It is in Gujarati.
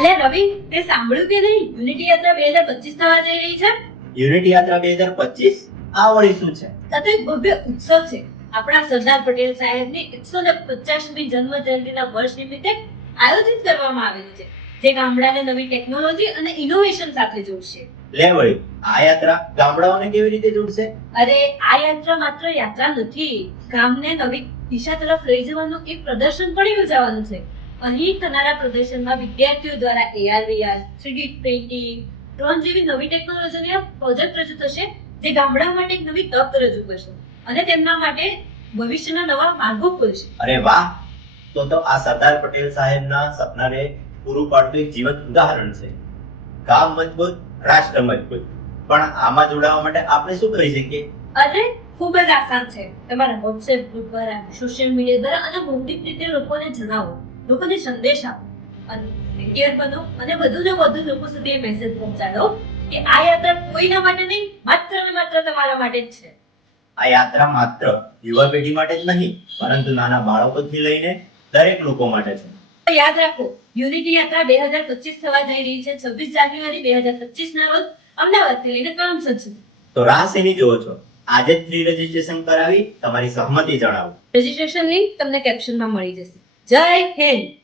એટલે રવિ, તે સાંભળ્યું કે નહીં? યુનિટી યાત્રા 2025 થવા જઈ રહી છે. યુનિટી યાત્રા 2025 આ વળી શું છે? આ તો એક ભવ્ય ઉત્સવ છે. આપણા સરદાર પટેલ સાહેબની 150મી જન્મ જયંતિના વર્ષ નિમિત્તે આયોજિત કરવામાં આવેલું છે, જે ગામડાને નવી ટેકનોલોજી અને ઇનોવેશન સાથે જોડશે. લે વળી, આ યાત્રા ગામડાઓને કેવી રીતે જોડશે? અરે, આ યાત્રા માત્ર યાત્રા નથી, ગામને નવી દિશા તરફ લઈ જવાનું એક પ્રદર્શન પણ યોજાવાનું છે. અહીં થનારા પ્રદર્શનમાં વિદ્યાર્થીઓ દ્વારા AR VR, 3D printing, drone જેવી નવી ટેકનોલોજીના પ્રોજેક્ટ રજૂ થશે, જે ગામડાઓ માટે એક નવી તક રજૂ કરશે અને તેમના માટે ભવિષ્યના નવા માર્ગો ખોલશે. અરે વાહ! તો આ સરદાર પટેલ સાહેબના સપનાને પૂરું પાડતું એક જીવંત ઉદાહરણ છે. ગામ મજબૂત, રાષ્ટ્ર મજબૂત. પણ આમાં જોડાવા માટે આપણે શું કરી શકીએ? અરે, ખૂબ જ આસાન છે. તમારા WhatsApp ગ્રુપ દ્વારા, સોશિયલ મીડિયા દ્વારા અને મૌખિક રીતે લોકોને જણાવો, લોકોને સંદેશ આપો અને શેર બનો અને વધુને વધુ લોકો સુધી એ મેસેજ પહોંચાડો કે આ યાત્રા કોઈના માટે નહીં, માત્ર ને માત્ર તમારા માટે જ છે. આ યાત્રા માત્ર યુવા પેઢી માટે જ નહીં, પરંતુ નાના બાળકોથી લઈને દરેક લોકો માટે છે. તો યાદ રાખો, યુનિટી યાત્રા 2025 થવા જઈ રહી છે 26 જાન્યુઆરી 2025 ના રોજ અમદાવાદથી લઈને કરમસદ સુધી. તો રાહ શેની જોવો છો? આજે જ ફ્રી રજીસ્ટ્રેશન કરાવી તમારી સહમતિ જણાવો. રજીસ્ટ્રેશન લિંક તમને કેપ્શનમાં મળી જશે. જય હિન્દ.